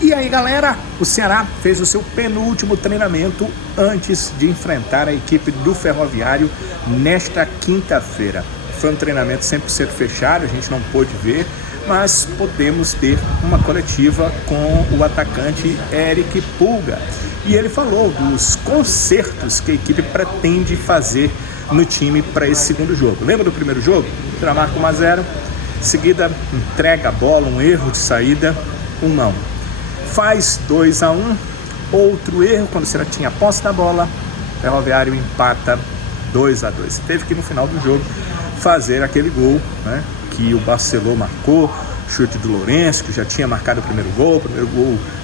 E aí, galera, o Ceará fez o seu penúltimo treinamento antes de enfrentar a equipe do Ferroviário nesta quinta-feira. Foi um treinamento 100% fechado, a gente não pôde ver, mas podemos ter uma coletiva com o atacante Eric Pulga. E ele falou dos consertos que a equipe pretende fazer no time para esse segundo jogo. Lembra do primeiro jogo? O Ceará marca 1-0, em seguida entrega a bola, um erro de saída, um não. Faz 2-1, outro erro quando o Ceará tinha a posse da bola, o Ferroviário empata 2-2. Teve que no final do jogo fazer aquele gol, né, que o Barceló marcou, chute do Lourenço, que já tinha marcado o primeiro gol,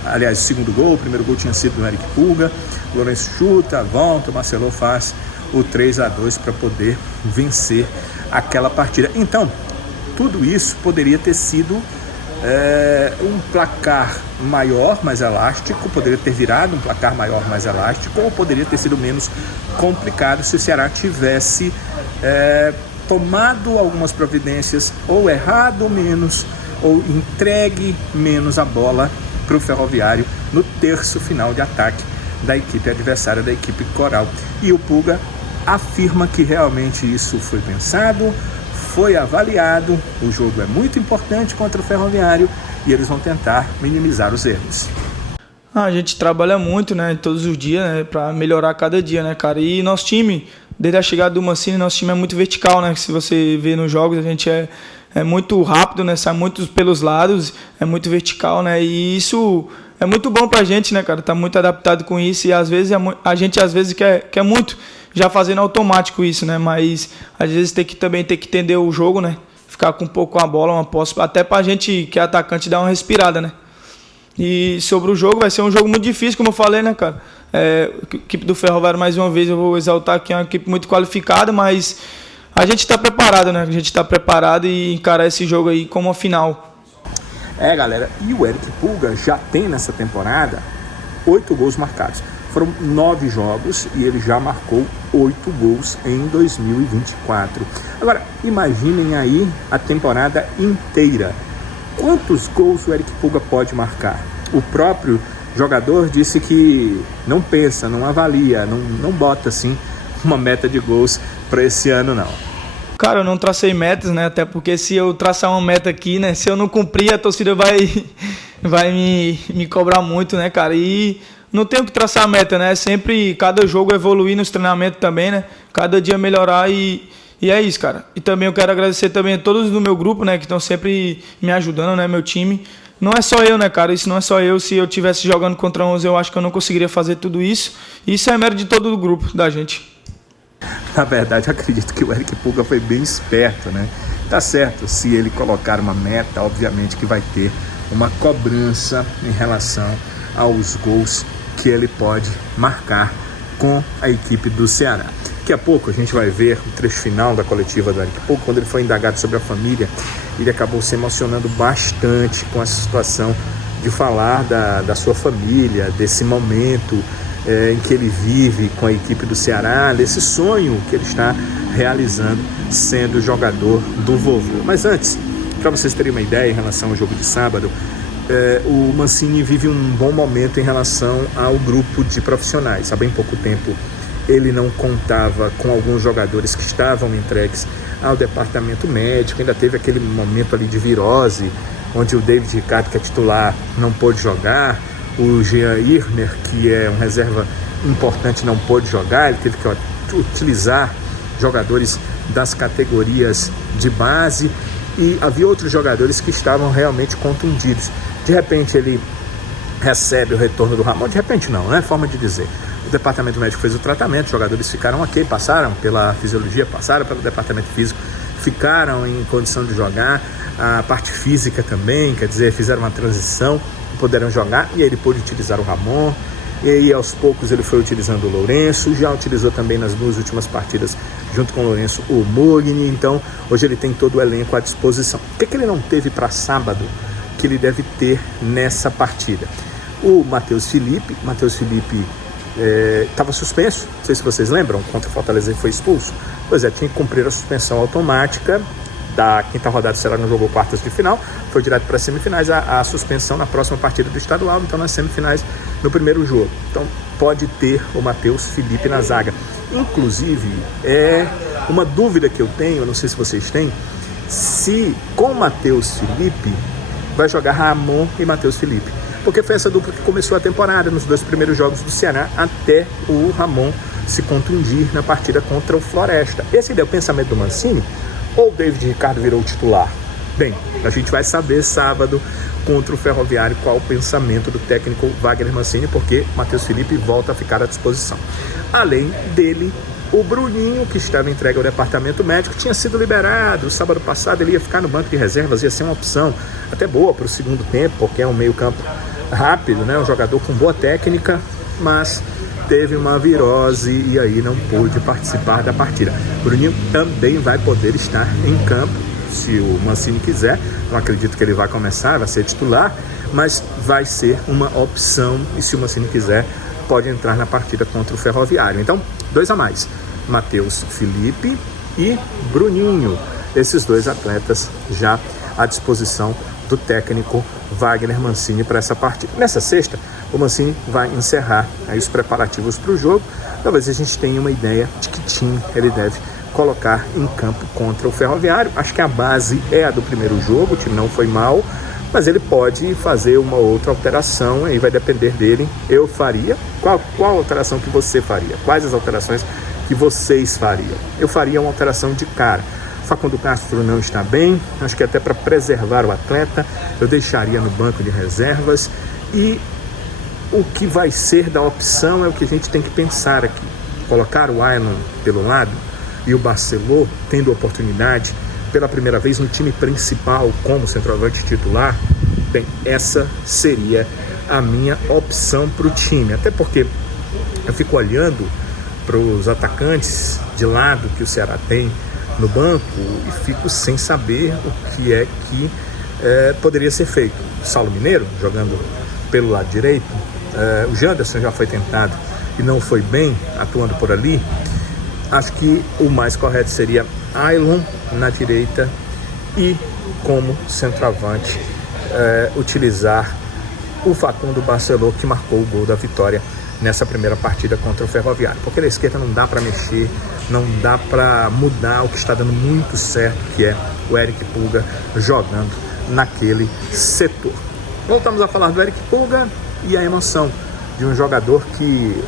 aliás, o segundo gol, o primeiro gol tinha sido do Eric Pulga, o Lourenço chuta, volta, o Barceló faz o 3-2 para poder vencer aquela partida. Então, tudo isso poderia ter sido um placar maior, mais elástico, poderia ter virado um placar maior, mais elástico, ou poderia ter sido menos complicado se o Ceará tivesse tomado algumas providências, ou errado menos, ou entregue menos a bola para o Ferroviário no terço final de ataque da equipe adversária, da equipe Coral. E o Pulga afirma que realmente isso foi pensado, foi avaliado, o jogo é muito importante contra o Ferroviário e eles vão tentar minimizar os erros. A gente trabalha muito, né, todos os dias, né, para melhorar cada dia, né, cara. E nosso time, desde a chegada do Mancini, nosso time é muito vertical, né. Se você vê nos jogos, a gente é muito rápido, né, sai muito pelos lados, é muito vertical, né. E isso é muito bom pra gente, né, cara. Tá muito adaptado com isso e às vezes a gente quer muito já fazendo automático isso, né? Mas às vezes também tem que entender o jogo, né? Ficar com um pouco com a bola, uma posse, até pra gente que é atacante dar uma respirada, né? E sobre o jogo, vai ser um jogo muito difícil, como eu falei, né, cara? A equipe do Ferroviário, mais uma vez, eu vou exaltar que é uma equipe muito qualificada, mas a gente tá preparado, né? A gente tá preparado e encarar esse jogo aí como uma final. Galera, e o Eric Pulga já tem nessa temporada 8 gols marcados. Foram 9 jogos e ele já marcou 8 gols em 2024. Agora, imaginem aí a temporada inteira. Quantos gols o Eric Pulga pode marcar? O próprio jogador disse que não pensa, não avalia, não bota assim uma meta de gols para esse ano, não. Cara, eu não tracei metas, né? Até porque se eu traçar uma meta aqui, né? Se eu não cumprir, a torcida vai me cobrar muito, né, cara? E não tenho que traçar a meta, né? Sempre, cada jogo evoluir nos treinamentos também, né? Cada dia melhorar e é isso, cara. E também eu quero agradecer também a todos do meu grupo, né? Que estão sempre me ajudando, né? Meu time. Não é só eu, né, cara? Isso não é só eu. Se eu estivesse jogando contra 11, eu acho que eu não conseguiria fazer tudo isso. Isso é mérito de todo o grupo, da gente. Na verdade, eu acredito que o Eric Pulga foi bem esperto, né? Tá certo, se ele colocar uma meta, obviamente que vai ter uma cobrança em relação aos gols que ele pode marcar com a equipe do Ceará. Daqui a pouco a gente vai ver o trecho final da coletiva do Eric Pulga. Quando ele foi indagado sobre a família, ele acabou se emocionando bastante com essa situação de falar da sua família, desse momento em que ele vive com a equipe do Ceará, desse sonho que ele está realizando sendo jogador do vovô. Mas antes, para vocês terem uma ideia em relação ao jogo de sábado, o Mancini vive um bom momento em relação ao grupo de profissionais. Há bem pouco tempo ele não contava com alguns jogadores que estavam entregues ao departamento médico, ainda teve aquele momento ali de virose, onde o David Ricardo, que é titular, não pôde jogar, o Jean Irner, que é um reserva importante, não pôde jogar, ele teve que utilizar jogadores das categorias de base e havia outros jogadores que estavam realmente contundidos. De repente ele recebe o retorno do Ramon, de repente não, né? Forma de dizer. O departamento médico fez o tratamento, os jogadores ficaram ok, passaram pela fisiologia, passaram pelo departamento físico, ficaram em condição de jogar, a parte física também, quer dizer, fizeram uma transição, puderam jogar, e aí ele pôde utilizar o Ramon, e aí aos poucos ele foi utilizando o Lourenço, já utilizou também nas 2 últimas partidas, junto com o Lourenço, o Mogni. Então hoje ele tem todo o elenco à disposição. O que ele não teve para sábado, que ele deve ter nessa partida? O Matheus Felipe estava suspenso, não sei se vocês lembram, contra o Fortaleza ele foi expulso. Pois é, tinha que cumprir a suspensão automática da quinta rodada, será não jogou quartas de final, foi direto para as semifinais, a suspensão na próxima partida do estadual, então nas semifinais no primeiro jogo. Então pode ter o Matheus Felipe na zaga. Inclusive, é uma dúvida que eu tenho, não sei se vocês têm, se com o Matheus Felipe vai jogar Ramon e Matheus Felipe. Porque foi essa dupla que começou a temporada nos 2 primeiros jogos do Ceará, até o Ramon se contundir na partida contra o Floresta. Esse é o pensamento do Mancini? Ou o David Ricardo virou titular? Bem, a gente vai saber sábado contra o Ferroviário qual o pensamento do técnico Wagner Mancini, porque Matheus Felipe volta a ficar à disposição. Além dele, o Bruninho, que estava entregue ao departamento médico, tinha sido liberado. Sábado passado ele ia ficar no banco de reservas, ia ser uma opção até boa para o segundo tempo, porque é um meio-campo rápido, né? Um jogador com boa técnica, mas teve uma virose e aí não pôde participar da partida. Bruninho também vai poder estar em campo, se o Mancini quiser. Não acredito que ele vai começar, vai ser titular, mas vai ser uma opção e se o Mancini quiser, pode entrar na partida contra o Ferroviário. Então, 2 a mais, Matheus Felipe e Bruninho. Esses 2 atletas já à disposição do técnico Wagner Mancini para essa partida. Nessa sexta, o Mancini vai encerrar aí os preparativos para o jogo. Talvez a gente tenha uma ideia de que time ele deve colocar em campo contra o Ferroviário. Acho que a base é a do primeiro jogo, o time não foi mal, mas ele pode fazer uma outra alteração, aí vai depender dele. Eu faria. Qual alteração que você faria? Quais as alterações que vocês fariam? Eu faria uma alteração de cara. Facundo Castro não está bem, acho que até para preservar o atleta, eu deixaria no banco de reservas. E o que vai ser da opção é o que a gente tem que pensar aqui. Colocar o Ailon pelo lado e o Barceló tendo oportunidade pela primeira vez no time principal como centroavante titular, bem, essa seria a minha opção para o time. Até porque eu fico olhando para os atacantes de lado que o Ceará tem no banco e fico sem saber o que é que poderia ser feito. Saulo Mineiro jogando pelo lado direito, o Janderson já foi tentado e não foi bem atuando por ali. Acho que o mais correto seria Ailon na direita e como centroavante utilizar o Facundo Barceló, que marcou o gol da vitória nessa primeira partida contra o Ferroviário. Porque na esquerda não dá para mexer, não dá para mudar o que está dando muito certo, que é o Eric Pulga jogando naquele setor. Voltamos a falar do Eric Pulga e a emoção de um jogador que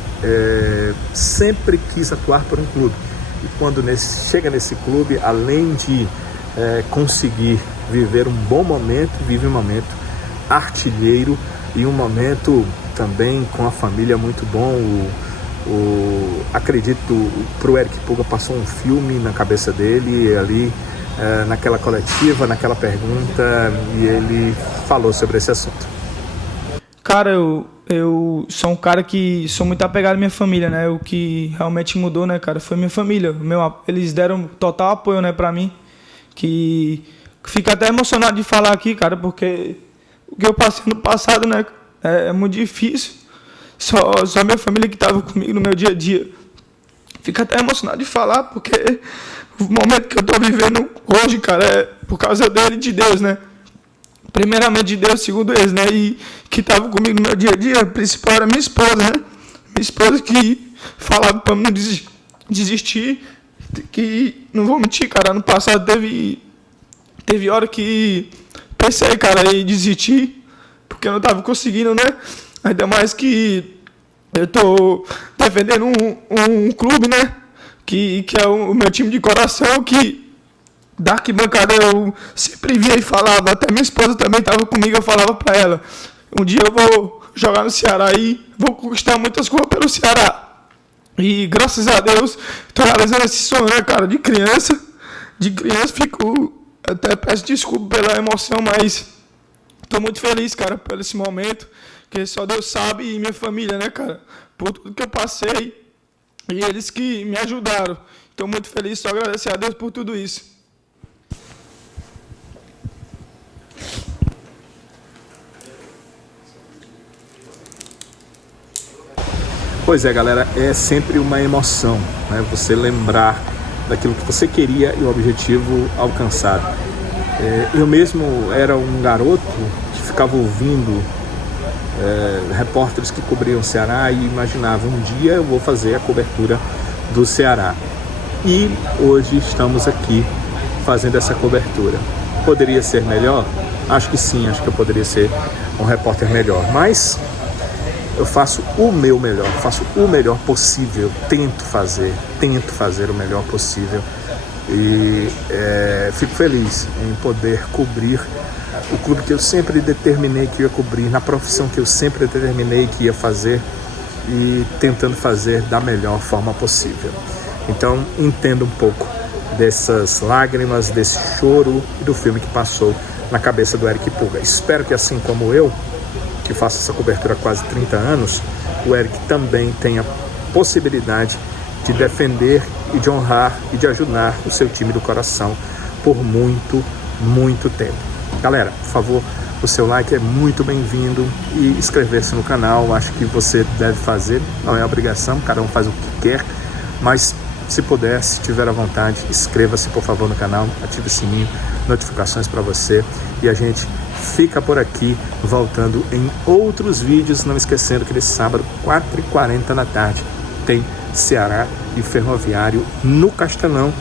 sempre quis atuar por um clube. E quando chega nesse clube, além de conseguir viver um bom momento, vive um momento artilheiro e um momento também com a família muito bom. Acredito, para o Eric Pulga passou um filme na cabeça dele ali, naquela coletiva, naquela pergunta, e ele falou sobre esse assunto. Cara, eu sou um cara que sou muito apegado à minha família, né? O que realmente mudou, né, cara, foi minha família. Eles deram total apoio, né, pra mim. Que fico até emocionado de falar aqui, cara, porque o que eu passei no passado, né, é muito difícil. Só minha família que tava comigo no meu dia a dia. Fico até emocionado de falar, porque o momento que eu tô vivendo hoje, cara, é por causa dele e de Deus, né? Primeiramente de Deus, segundo eles, né? E que tava comigo no meu dia a dia, a principal era minha esposa, né? Minha esposa que falava pra mim não desistir, que, não vou mentir, cara, ano passado teve hora que pensei, cara, em desistir, porque eu não tava conseguindo, né? Ainda mais que eu tô defendendo um clube, né? Que é o meu time de coração, que da arquibancada eu sempre via e falava, até minha esposa também estava comigo, eu falava para ela, um dia eu vou jogar no Ceará e vou conquistar muitas coisas pelo Ceará. E graças a Deus, estou realizando esse sonho, né, cara, de criança, fico, até peço desculpa pela emoção, mas estou muito feliz, cara, por esse momento, que só Deus sabe, e minha família, né, cara, por tudo que eu passei, e eles que me ajudaram. Estou muito feliz, só agradecer a Deus por tudo isso. Pois é, galera, é sempre uma emoção, né? Você lembrar daquilo que você queria e o objetivo alcançado. Eu mesmo era um garoto que ficava ouvindo repórteres que cobriam o Ceará e imaginava, um dia eu vou fazer a cobertura do Ceará. E hoje estamos aqui fazendo essa cobertura. Poderia ser melhor? Acho que sim, acho que eu poderia ser um repórter melhor, mas eu faço o meu melhor, faço o melhor possível, tento fazer o melhor possível e fico feliz em poder cobrir o clube que eu sempre determinei que ia cobrir, na profissão que eu sempre determinei que ia fazer e tentando fazer da melhor forma possível. Então, entendo um pouco dessas lágrimas, desse choro e do filme que passou na cabeça do Eric Puga. Espero que, assim como eu, que faço essa cobertura há quase 30 anos, o Eric também tenha possibilidade de defender e de honrar e de ajudar o seu time do coração por muito, muito tempo. Galera, por favor, o seu like é muito bem-vindo e inscrever-se no canal, acho que você deve fazer, não é obrigação, cada um faz o que quer, mas se puder, se tiver à vontade, inscreva-se por favor no canal, ative o sininho, notificações para você e a gente fica por aqui, voltando em outros vídeos, não esquecendo que nesse sábado, 4h40 da tarde, tem Ceará e Ferroviário no Castelão.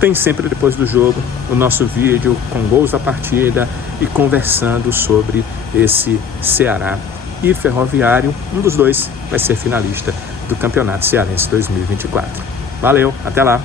Tem sempre depois do jogo o nosso vídeo com gols da partida e conversando sobre esse Ceará e Ferroviário. Um dos dois vai ser finalista do Campeonato Cearense 2024. Valeu, até lá!